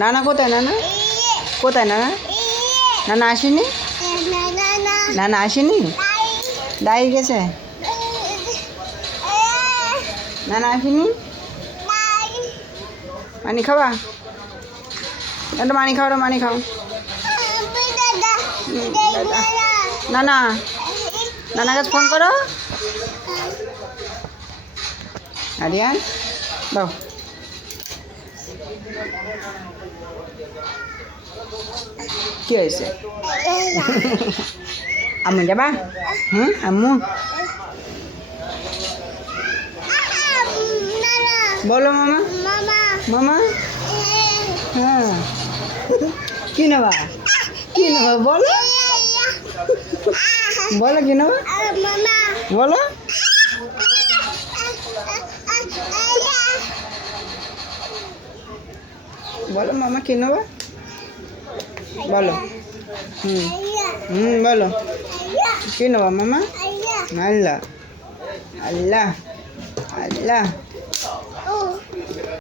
নানা কোথায়? নানা কোথায়? নানা নানা আসেনি? নানা আসেনি? দাই গেছে? নানা আসেনি? মানি খাবা? একটা মানি খাও, মানি খাও। নানা নানা কাছে ফোন করো। আরিয়ান দাও। কি হয়েছে? আম্মু যাবা? আম্মু বলো মামা। মামা হ্যাঁ কি নেবা? কি নেবা বলো? বলো কি নেবা বলো? বলো মামা কি নেবা বলো? বলো কি নেবা মামা? আল্লাহ আল্লাহ আল্লাহ